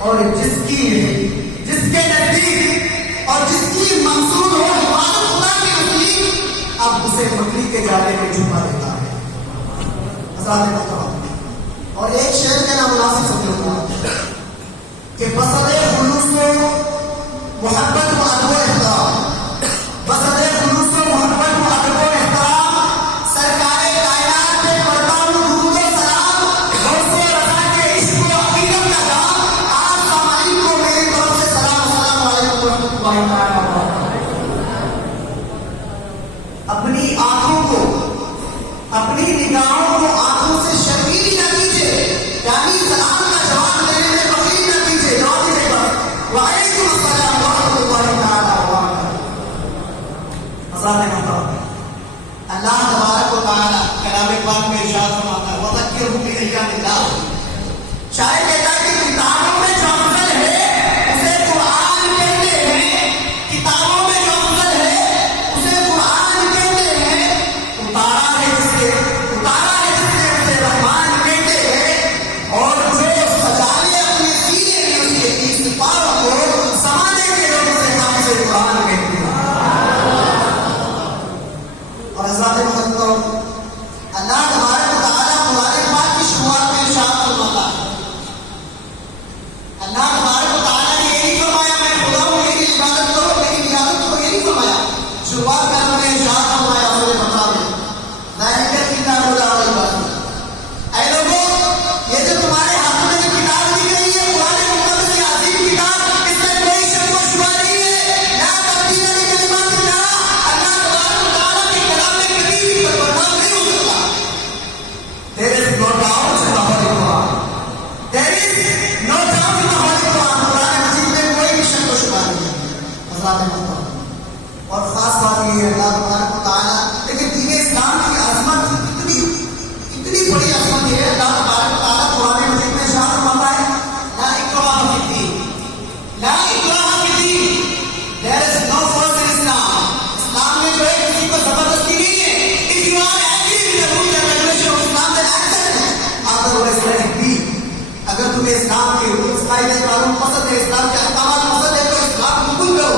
اور جس کے نزدیک اور جس کی منصور ہو حفاظت خدا کی نزدیک، اب اسے مکڑی کے جالے میں چھپا دیتا ہے۔ حضرات محترم، اور ایک شعر کا نام مناسب سمجھوں گا کہ بسد خلوص و محبت و ادب و احترام، بسد خلوص و محبت و ادب و احترام، سرکار کائنات پہ پڑھتا ہوں درود و سلام، غوث و رضا کے عشق و عقیدت کا جام، آپ سامعین کو میری طرف سے سلام، السلام علیکم ورحمۃ اللہ وبرکاتہ۔ اپنی آنکھوں کو، اپنی نگاہوں کو آنکھوں سے شرمیلی نہ کیجیے، یعنی سلام کا جواب دینے میں بخیل نہ کیجیے، جواب دینے پر وعلیکم السلام ورحمۃ اللہ تعالیٰ وبرکاتہ۔ حضرات محترم، اللہ تبارک و تعالیٰ کلام پاک میں ارشاد فرماتا ہے وَذَكِّرْهُم بِأَيَّامِ اللَّهِ، شاعر کہتا ہے کہ کتابوں میں جو افضل ہے اسے قرآن کہتے ہیں، کتابوں میں جو افضل ہے اسے قرآن کہتے ہیں، اتارا ہے جس سے اسے رحمان کہتے ہیں، اور جو سجا لے اپنے سینے میں اس کے 30 پاروں کو سمانے کے لوگ اسے حافظ قرآن کہتے ہیں۔ اور حضرات محترم، اللہ تبارک و تعالیٰ قرآن پاک کی شروعات میں ارشاد فرماتا ہے، اللہ تبارک و تعالیٰ نے یہ نہیں فرمایا میں خدا ہوں میری عبادت کرو میری عبادت کرو، یہ نہیں فرمایا، شروعات میں انہوں نے ارشاد فرمایا سورہ بقرہ میں ذَلِكَ الْكِتَابُ لَا رَيْبَ فِيهِ، اے لوگوں یہ جو تمہارے ہاتھ میں جو کتاب دی گئی ہے قرآن مقدس کی عظیم کتاب، اس میں کوئی شک و شبہ نہیں ہے، لا تبدیل لکلمات اللہ، اللہ تبارک و تعالیٰ کے کلام میں کبھی بھی کوئی بدلاؤ نہیں ہو سکتا۔ There is no doubt in the Holy Quran. There is no doubt in the Holy Quran. قرآن مجید میں کوئی بھی شک و شبہ نہیں ہے۔ حضرات محترم، اور خاص بات یہ ہے اللہ تبارک و تعالیٰ، لیکن دین اسلام کی عظمت اتنی بڑی عظمت ہے، اللہ تبارک و تعالیٰ قرآن مجید میں ارشاد فرماتا ہے لا اکراہ فی الدین، لا اکراہ فی الدین، there is no force in Islam، اسلام میں جو ہے کسی کو زبردستی نہیں ہے۔ If you are angry with the rules and regulations of Islam then accept it، otherwise let it be۔ اگر تمہیں اسلام کے رولز قاعدے قانون پسند ہے، اسلام کے احکامات پسند ہے تو اسلام قبول کرو،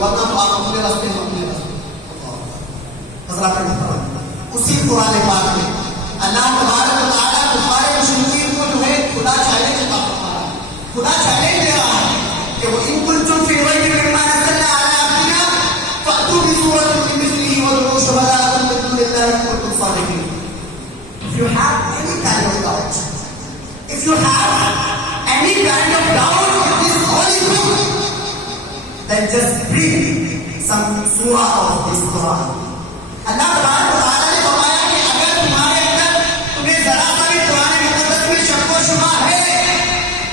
ورنہ تو آپ اپنے راستے میں اپنے راستے۔ حضرات محترم، اسی قرآن پاک میں اللہ تبارک و تعالیٰ کفار مشرکین کو جو ہے خدا چیلنج عطا فرما رہا ہے، خدا چیلنج دے رہا ہے کہ وَإِن كُنتُمْ فِي رَيْبٍ مِّمَّا نَزَّلْنَا عَلَىٰ عَبْدِنَا فَأْتُوا بِسُورَةٍ مِّن مِّثْلِهِ وَادْعُوا شُهَدَاءَكُم مِّن دُونِ اللَّهِ إِن كُنتُمْ صَادِقِينَ۔ If you have any kind of doubt, if you have any kind of doubt in this holy book, then just read some surah of this Quran۔ اللہ تبارک و تعالیٰ نے فرمایا کہ اگر تمہارے اندر تمہیں ذرا سا بھی قرآن مقدس میں شک و شبہ ہے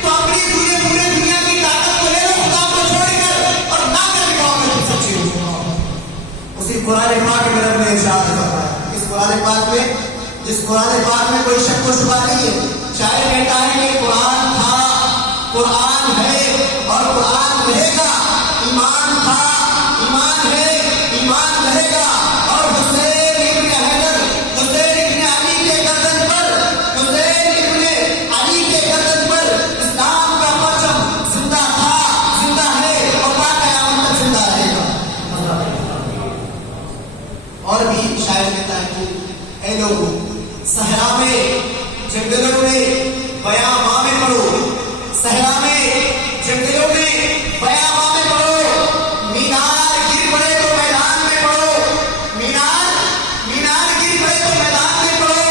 تو اپنی پورے دنیا کی طاقت کو لے لو خدا کو چھوڑ کر، اور نہ کر دکھاؤ کہ تم سچے ہو۔ اسی قرآن پاک میں رب نے ارشاد فرمایا، اس قرآن پاک میں جس قرآن پاک میں کوئی شک و شبہ نہیں ہے، شاعر کہتا ہے کہ قرآن تھا، قرآن ہے اور قرآن رہے گا، ایمان تھا، ایمان ہے، ایمان رہے گا، اور حسین ابن حیدر، حسین ابن علی کے گردن پر، حسین ابن علی کے گردن پر اسلام کا پرچم زندہ تھا، زندہ ہے اور تا قیامت تک زندہ رہے گا۔ اور بھی شاعر کہتا ہے کہ اے لوگوں صحرا میں جنگلوں میں بیاباں میں پڑھو، صحرا میں جنگلوں میں بیاباں میں پڑھو، مینار گر پڑے تو میدان میں پڑھو، مینار گر پڑے تو میدان میں پڑھو،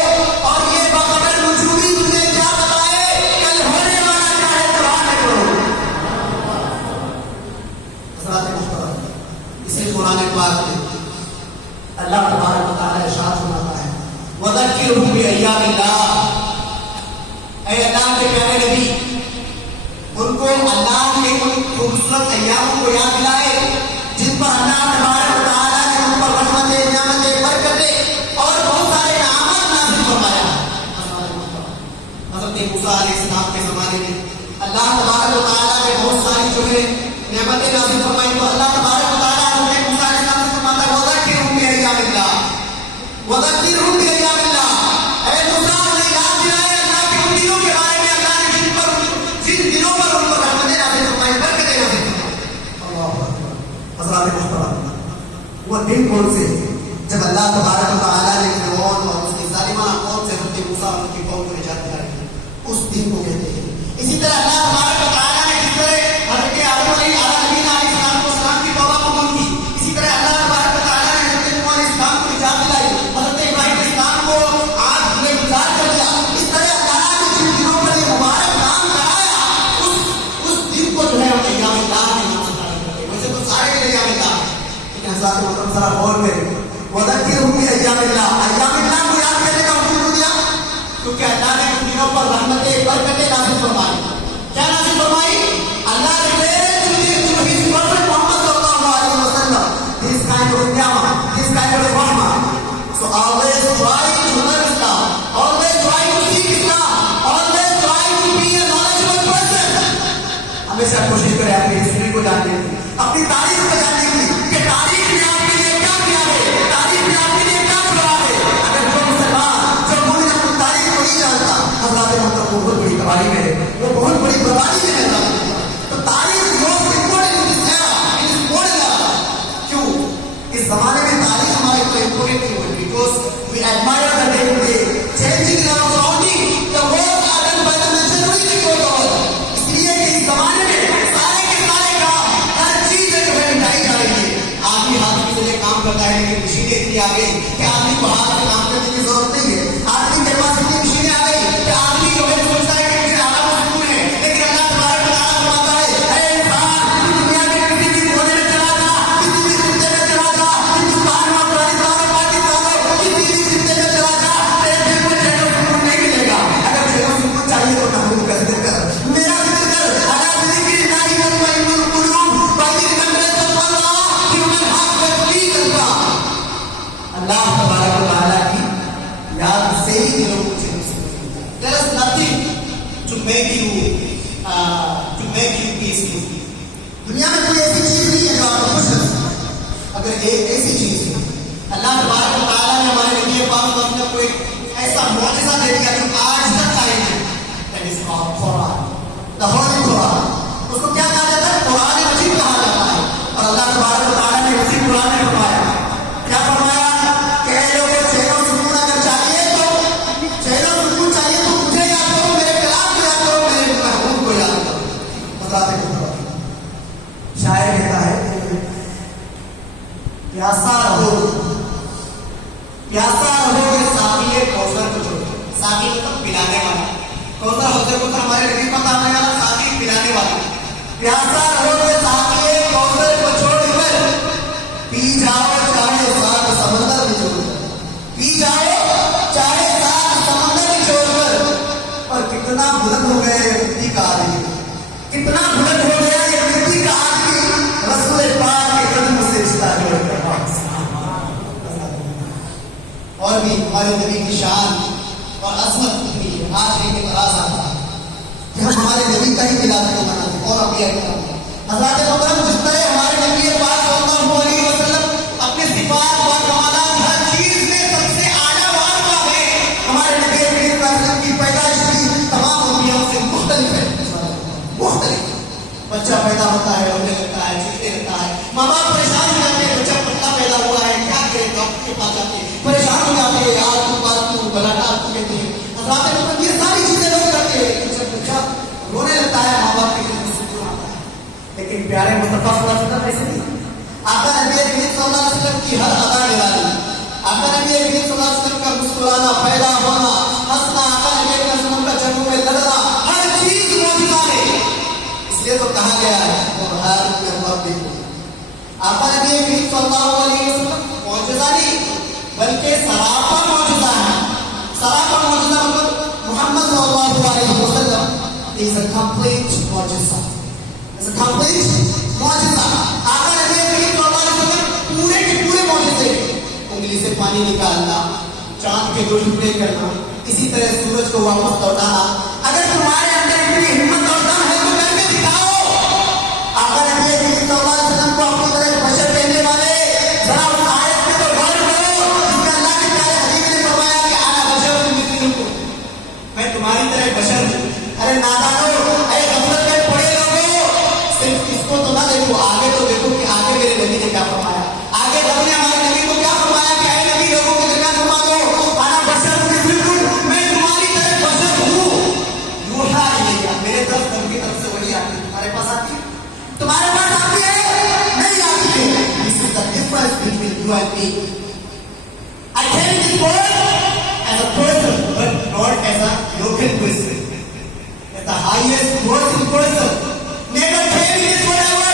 اور یہ بقدر وجودی تمہیں کیا بتائے کل ہونے والا کیا ہے قرآن میں پڑھو۔ حضرات محترم، اسی قرآن پاک میں اللہ تبارک و تعالیٰ ارشاد فرماتا ہے وَذَكِّرْهُم بِأَيَّامِ اللَّهِ، اے اللہ کے پیارے نبی ان کو اللہ کے ان خوبصورت ایاموں کو یاد دلائے جن پر اللہ تبارک و تعالیٰ نے ان پر رحمتیں، نعمتیں، برکتیں اور بہت سارے انعامات نازل فرمایا۔ حضرت موسیٰ علیہ السلام کے زمانے میں اللہ تبارک و تعالیٰ نے بہت ساری جو ہے نعمتیں نازل فرمائی، تو اللہ تبارک و تعالیٰ حضرت موسیٰ علیہ السلام سے فرماتا ہے وَذَكِّرْهُم بِأَيَّامِ اللَّهِ، وَذَكِّرْهُم بِأَيَّامِ اللَّهِ، اے موسیٰ انہیں یاد دلائے اللہ کے ان دنوں کے بارے میں اللہ نے جن دنوں پر ان پر رحمت وہ دن کون سے جب اللہ تبارک و تعالیٰ نے فرعون اور اس کی ظالمانہ قوم سے حضرت موسیٰ اور ان کی قوم کو نجات دلائی، اس دن کو کہتے ہیں۔ اسی طرح اللہ تبارک و تعالیٰ نے جس طرح حضرت آدم علیہ السلام کی توبہ قبول کی، اسی طرح اللہ تبارک و تعالیٰ نے حضرت نوح علیہ السلام کو نجات دلائی، حضرت ابراہیم علیہ السلام کو آگ میں گزار کر دیا۔ اس طرح اللہ نے جن دنوں پر یہ مبارک کام کرایا، اس دن کو جو ہے وہ ایام اللہ کے نام سے تعلق کرتے ہیں۔ ویسے تو سارے کے ایام اللہ ہیں، لیکن حضرات محترم ذرا غور کریں، وذکرہم بایام اللہ، ایام اللہ کو یاد کرنے کا حکم کیوں دیا؟ کیونکہ اللہ نے ان دنوں پر رحمتیں برکتیں نازل فرمائی۔ کیا نازل فرمائی؟ اللہ نے this kind of ni'mah, this kind of rahmah. So always try to learn Islam, always try to seek Islam, always try to be a knowledgeable person. ہمیشہ کوشش کریں اپنی ہسٹری کو جاننے کی، اپنی تاریخ کو جاننے کی کہ تاریخ نے آپ کے لیے کیا کیا ہے، تاریخ نے آپ کے لیے کیا چھوڑا ہے۔ اگر جو مسلمان جو مومن اپنی تاریخ کو نہیں جانتا، حضرات محترم وہ بہت بڑی تباہی میں ہے، وہ بہت بڑی بربادی میں ہے۔ تو تاریخ اس زمانے میں تاریخ ہمارے کو امپورٹنٹ نہیں ہوئی because we admire the day to day changing in our surrounding the work are done by the machinery before God. اس لیے کہ اس زمانے میں سارے کے سارے کام ہر چیز جو ہے مٹائی جا رہی ہے۔ آدمی ہاتھ سے لیے کام کرتا ہے لیکن مشینیں اتنی آ گئی کہ آدمی کو ہاتھ سے کام کرنے کی ضرورت نہیں ہے۔ آدمی کے پاس اتنی مشینیں آ گئی کہ آدمی جو ہے سوچتا ہے کہ مجھے آرام و سکون ہے، لیکن اللہ تبارک و تعالیٰ فرماتا ہے اے انسان دنیا کے کسی بھی کونے میں چلا جا، کسی بھی خطے میں چلا جا، ہندوستان میں افغانستان میں پاکستان میں کسی بھی خطے میں چلا جا، تیرے دل کو چین و سکون نہیں ملے گا۔ اگر چین و سکون چاہیے تو محمود کا ذکر کر، میرا ذکر کر۔ اگر ذکر نہیں مطمئن القلوب by remembrance of Allah human heart will free کرتا۔ اللہ تبارک و تعالیٰ کی یاد سے ہی دلوں کو چین و سکون ملتا ہے۔ There is nothing to make you peaceful۔ دنیا میں کوئی ایسی چیز نہیں ہے جو آپ کو خوش کر سکے۔ اگر ایک ایسی چیز ہے، اللہ تبارک و تعالیٰ نے ہمارے نبی پاک صلی اللہ علیہ وسلم کو ایک ایسا معجزہ دے دیا جو آج تک قائم ہے، that is called Quran, the Holy Quran۔ اس کو کیا کہا جاتا ہے؟ قرآن مجید کہا جاتا ہے۔ اور اللہ تبارک و تعالیٰ نے اسی قرآن میں فرمایا، کیا فرمایا کہ اے لوگوں چین و سکون اگر چاہیے تو چین و سکون چاہیے تو مجھے یاد کرو، میرے کلام کو یاد کرو، میرے محبوب کو یاد کرو۔ حضرات محترم، شاعر کہتا ہے پیاسا رہو گے ساقی کوثر کو چھوڑ۔ ساقی مطلب پلانے والا، کوثر حوض کوثر ہمارے نبی پر آنے والا، ساقی پلانے والا۔ پیاسا رہو گے ساقی کوثر کو چھوڑ کر، پی جاؤ چاہے سات سمندر نچوڑ کر، پی جاؤ چاہے سات سمندر نچوڑ کر۔ اور کتنا بلند ہو گیا یہ مٹی کا آدمی، کتنا بلند ہو گیا یہ مٹی کا آدمی، رسول پاک کے قدم سے رشتہ جوڑ کر۔ اور بھی ہمارے نبی کی شان اور عظمت کتنی ہے، آج ایک اعتراض آتا ہے کہ ہم ہمارے نبی کا ہی ملاد کیوں مناتے ہیں اور انبیاء کا۔ حضرات محترم، جس طرح ہمارے نبی پاک صلی اللہ علیہ وسلم اپنے صفات اور کمالات ہر چیز میں سب سے اعلیٰ وارث ہے، ہمارے نبی صلی اللہ علیہ وسلم کی پیدائش بھی تمام انبیاء سے مختلف ہے۔ مختلف بچہ پیدا ہوتا ہے، رونے لگتا ہے، چیخنے لگتا ہے، ماں باپ پریشان ہو جاتے ہیں، بچہ پتلا پیدا ہوا ہے، کیا کرے، ڈاکٹر کے پاس جاتے ہیں، پریشان ہو جاتے ہیں، یار تو بات تو بلاٹا تو کہتے ہیں۔ حضرات محترم، یہ ساری چیزیں لوگ کرتے ہیں، لیکن جب بچہ رونے لگتا ہے ماں باپ کے دل میں سکون آتا ہے۔ لیکن پیارے مصطفیٰ صلی اللہ علیہ وسلم ایسے نہیں۔ آقا نبی کریم صلی اللہ علیہ وسلم کی ہر ادا نرالی، آقا نبی کریم صلی اللہ علیہ وسلم کا مسکرانا، پیدا ہونا، ہنسنا، آقا نبی کریم صلی اللہ علیہ وسلم کا جنگوں میں لڑنا، ہر چیز معجزہ ہے۔ اس لیے تو کہا گیا ہے قرآن میں ربکم۔ آقا نبی کریم صلی اللہ علیہ وسلم معجزہ نہیں بلکہ سراپا معجزہ ہے۔ سراپا معجزہ مطلب محمد صلی اللہ علیہ وسلم is a complete معجزہ، is a complete معجزہ۔ آقا نبی کریم صلی اللہ علیہ وسلم پورے کے پورے معجزے، انگلی سے پانی نکالنا، چاند کے دو ٹکڑے کرنا، اسی طرح سورج کو واپس لوٹانا۔ اگر تمہارے اندر اتنی ہمت اور دم ہے تو کر کے دکھاؤ۔ آقا نبی کریم صلی اللہ علیہ وسلم کو اپنی طرح بشر کہنے والے ذرا اس آیت میں تو غور کرو جس میں اللہ کے پیارے حبیب نے فرمایا کہ انا بشر مثلکم، میں تمہاری طرح بشر ہوں۔ ارے نادانو، اے غفلت میں پڑے لوگوں، صرف اس کو تو نہ دیکھو، آگے تو دیکھو کہ آگے میرے نبی نے کیا فرمایا۔ آگے رب نے ہمارے you and me. I came in this world as a person, but not as a local person. As the highest worthy person. Never came in this world ever.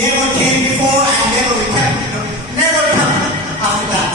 Never came before and never returned. Never come after that.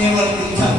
Never will come.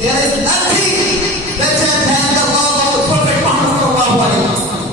there is nothing better than the love of the Prophet Muhammad sallallahu alaihi wasallam.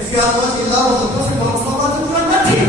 If you are not in love with the Prophet Muhammad sallallahu alaihi wasallam, you are nothing.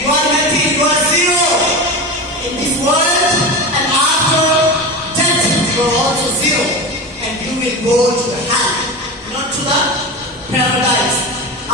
you are nothing, you are zero in this world, and after death you are also zero, and you will go to the hell, not to the paradise.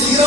zero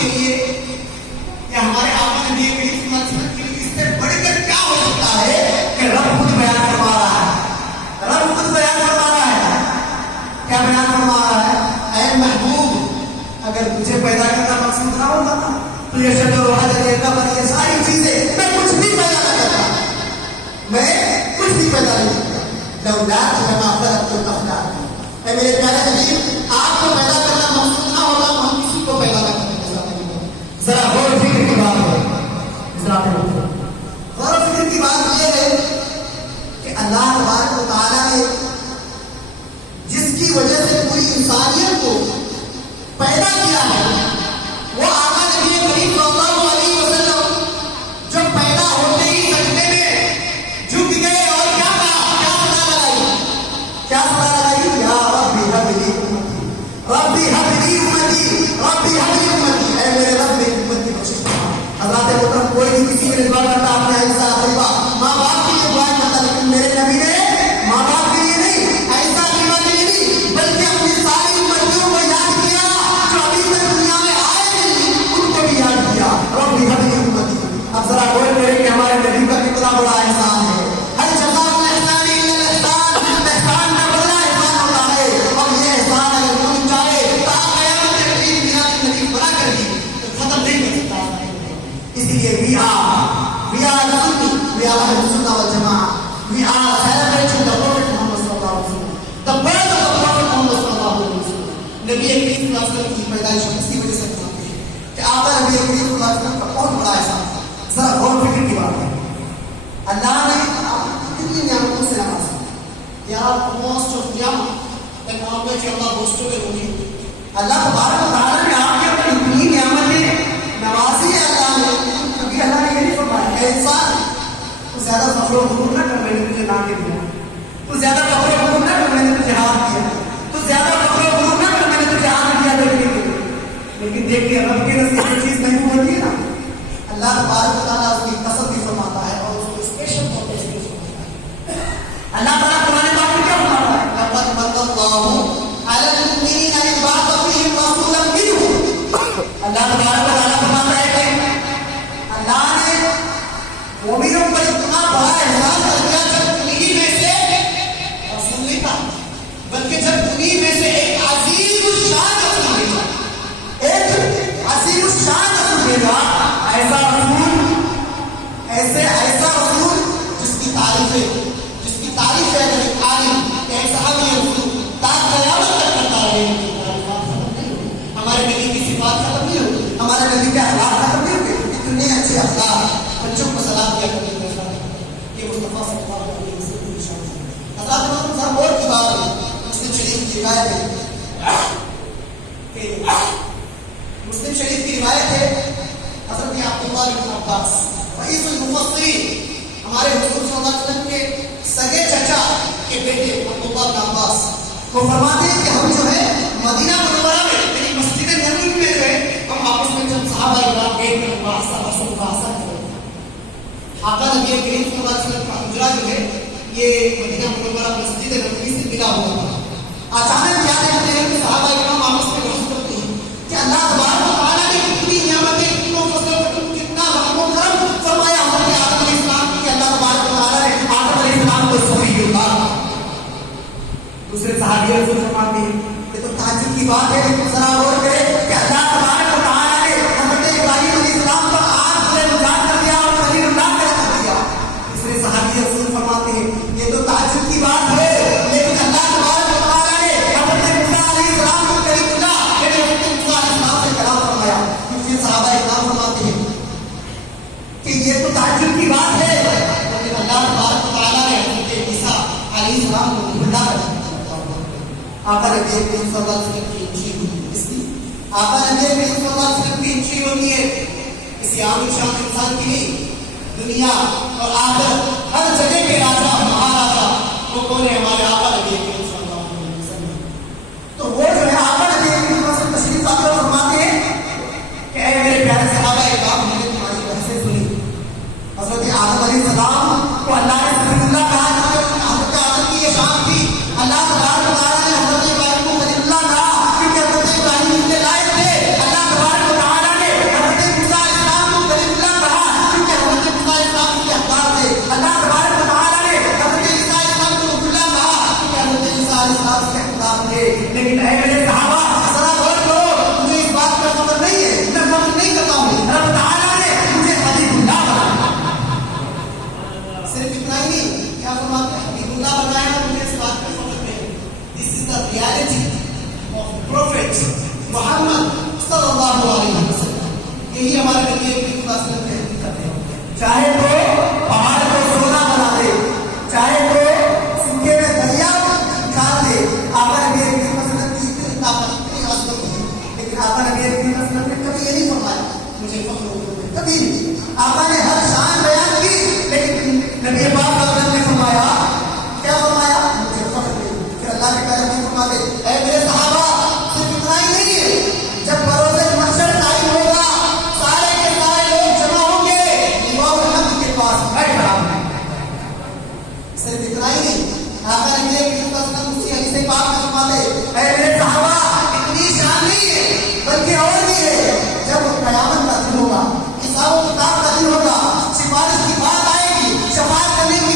کے لیے یا ہمارے آقا نبی کریم صلی اللہ علیہ وسلم کے لیے اس سے بڑھ کر کیا ہو سکتا ہے کہ رب خود بیان فرما رہا ہے، رب خود بیان فرما رہا ہے. کیا بیان فرما رہا ہے؟ اے محبوب، اگر تجھے پیدا کرنا مقصود نہ ہوتا تو یہ شجر و حجر یہ قبر یہ ساری چیزیں میں کچھ بھی پیدا نہ کرتا، میں کچھ بھی پیدا نہیں کرتا. لولا لما خلقت الافلاک، اے میرے پیارے حبیب، آپ کو پیدا کرنا مقصود نہ ہوتا تو ہم کسی کو پیدا نہ کرتے. ذرا غور و فکر کی بات ہے، غور و فکر کی بات یہ ہے کہ اللہ تبارک و تعالیٰ نے جس کی وجہ سے پوری انسانیت کو پیدا کیا ہے وہ آقا نبی کریم صلی اللہ علیہ وسلم، جو پیدا ہوتے ہی سجدے میں جھک گئے اور کیا کہا، کیا صدا لگائی، یا ربی ہب لی امتی، ربی ہب لی امتی، ربی ہب لی امتی، اے میرے رب میری امت کی بخشش فرما. حضرات محترم، کوئی بھی کسی کے لیے دعا کرتا اپنا ایسا طریقہ ماں باپ کے لیے دعا کرتا، لیکن میرے نبی نے ماں باپ کے لیے نہیں، ایسا طریقہ کے لیے نہیں، بلکہ اپنی ساری امتیوں کو یاد کیا جو ابھی تک دنیا میں آئے نہیں، ان کو بھی یاد کیا، ربی ہب لی امتی. اب ذرا غور کریں کہ ہمارے نبی کا کتنا بڑا احسان ہے. ہر جزاء الاحسان الا الاحسان، احسان کا بدلہ احسان ہوتا ہے. اور یہ احسان اگر کوئی چاہے تو قیامت کے دن دنیا کی نبی بنا کر دی تو ختم نہیں کر سکتا. اسی لیے we are Sunni, we are Ahlul Sunnah wal Jama'ah, we are celebrating the Prophet Muhammad sallallahu alaihi wasallam, the birth of the Prophet Muhammad sallallahu alaihi wasallam. نبی کریم صلی اللہ علیہ وسلم کی پیدائش اسی وجہ سے مناتے ہیں کہ آقا نبی کریم صلی اللہ علیہ وسلم کا بہت بڑا احسان ہے. ذرا غور و فکر کی بات ہے، اللہ نے آپ کو کتنی نعمتوں سے نوازا. یار موسٹ آف نعمت ایک آپ میں کہ اللہ دوستوں کے ہوگی، اللہ تبارک و تعالیٰ نے آپ کے اوپر اتنی نعمتیں نوازی ہے. اللہ نے کبھی اللہ نے یہ نہیں فرمایا کہ انسان تو زیادہ فخر و غرور نہ کر، میں نے تجھے نام دیا، تو زیادہ فخر و غرور نہ کر، میں نے تجھے ہاتھ دیا، تو زیادہ فخر و غرور نہ کر، میں نے تجھے ہاتھ دیا دیکھنے کے لیے. لیکن دیکھیے رب کے نزدیک جو چیز نہیں ہوتی ہے نا، اللہ تبارک و تعالیٰ اس کی قسم بھی فرماتا ہے اور اس کو اسپیشل طور پہ اس فرماتا ہے. اللہ تعالیٰ قرآن پاک میں کیا فرماتا ہے؟ لقد من اللہ علی المؤمنین اذ بعث فیہم رسولا منہم. اللہ تبارک و تعالیٰ فرماتا ہے کہ اللہ نے مومنوں پر اتنا بڑا احسان کر دیا جب انہی میں سے رسول نہیں تھا، بلکہ جب انہی میں سے ایک عظیم الشان رسول بھیجا، ایک عظیم الشان رسول بھیجا. ایسا رسول جس کی تعریف ہے ایک عالم ایک صحابی رسول تا قیامت تک کرتا رہے. ہمارے نبی کی صفات ختم نہیں ہوگی، ہمارے نبی کے اخلاق ختم نہیں ہوگے. اتنے اچھے اخلاق بچوں کو سلام دیا کرتے ہیں کہ مصطفیٰ صلی اللہ علیہ وسلم کی شان ہے. حضرات محترم، سر اور کی بات ہے، مسلم شریف کی روایت ہے کہ مسلم شریف کی روایت ہے حضرت عبداللہ بن عباس رئیس المفسرین، ہمارے حضور صلی اللہ علیہ وسلم کے سگے چچا کے بیٹے عبداللہ بن عباس وہ فرماتے ہیں کہ ہم جو ہے مدینہ منورہ میں یعنی مسجد نبوی میں جو ہے ہم آپس میں جب صحابہ کرام بیٹھ کر مباحثہ کرتے ہیں. آقا نبی کریم صلی اللہ علیہ وسلم کا حجرہ جو ہے یہ مدینہ منورہ مسجد نبوی سے ملا ہوا تھا. اچانک کیا کہتے ہیں کہ صحابہ کرام آپس میں بحث کرتے ہیں کہ اللہ تبارک و تعالیٰ نے کتنی نعمتیں، کتنوں فضل و کتنا رحم و کرم فرمایا حضرت آدم علیہ السلام کی کہ اللہ تبارک و تعالیٰ نے آدم علیہ السلام کو سوئی اتارا. دوسرے صحابی رسول فرماتے ہیں یہ تو تعجب کی بات ہے، ذرا غور کرے کہ اللہ تبارک و تعالیٰ نے حضرت ابراہیم علیہ السلام پر آگ سے نجات کر دیا اور خلیل اللہ کا رکھ دیا. دوسرے صحابی رسول فرماتے ہیں یہ تو تعجب کی بات ہے، لیکن اللہ تبارک و تعالیٰ نے حضرت موسیٰ علیہ السلام کو قریب اللہ یعنی حضرت موسیٰ علیہ السلام سے کلام فرمایا. کیونکہ صحابہ اکرام فرماتے ہیں کہ یہ تو تعجب کی بات ہے، لیکن اللہ تبارک و تعالیٰ نے حضرت عیسیٰ علیہ السلام کو زندہ کر دیا. آقا نبی کریم صلی اللہ علیہ وسلم کی انجیل ہوئی ہے، اس لیے آقا نبی کریم صلی اللہ علیہ وسلم کی انجیل ہوتی ہے کسی عام شان انسان کی نہیں. دنیا اور آخرت ہر جگہ کے راجا مہاراجا وہ کون ہے؟ ہمارے آقا نبی کریم صلی اللہ علیہ وسلم. تو وہ جو ہے آقا نبی کریم صلی اللہ علیہ وسلم تشریف لاتے اور فرماتے ہیں کہ اے میرے پیارے صحابہ اکرام، ہم نے تمہاری بحثیں سنی. حضرت آدم علیہ السلام کو اللہ نے خلیل اللہ کہا، حضرت آدم کی یہ شان تھی. اللہ تبارک و تعالیٰ نے حضرت ابراہیم کو خلیل اللہ کہا کیونکہ حضرت ابراہیم اتنے لائق تھے. اللہ تبارک و تعالیٰ نے صرف اتنا ہی نہیں، کیا فرماتے ہیں؟ حبیب اللہ بنایا مجھے اس بات پہ فخر ہے. This is the reality of Prophet محمد صلی اللہ علیہ وسلم. یہی ہمارے نبی کریم صلی اللہ علیہ وسلم کی حقیقت ہے. چاہے تو پہاڑ کو سونا بنا دے، چاہے تو سکے میں دریا ڈال دے، آقا نبی کریم صلی اللہ علیہ وسلم کی اتنی طاقت، اتنی عظمت ہے. لیکن آقا نبی کریم صلی اللہ علیہ وسلم نے کبھی یہ نہیں فرمایا مجھے فخر ہو، کبھی نہیں. آقا نے ہر شان بیان کی، لیکن نبی پاک صلی اللہ علیہ وسلم نے فرمایا، کیا فرمایا؟ مجھے فخر ہے. پھر اللہ کے پیغمبر نے فرماتے اے میرے صحابہ، صرف اتنا ہی نہیں ہے، جب بروز محشر قائم ہوگا سارے کے سارے لوگ جمع ہوں گے امام الحمد کے پاس بیٹھا. صرف اتنا ہی نہیں، آقا نبی کریم صلی اللہ علیہ وسلم اسی حدیث پاک میں فرماتے اے میرے صحابہ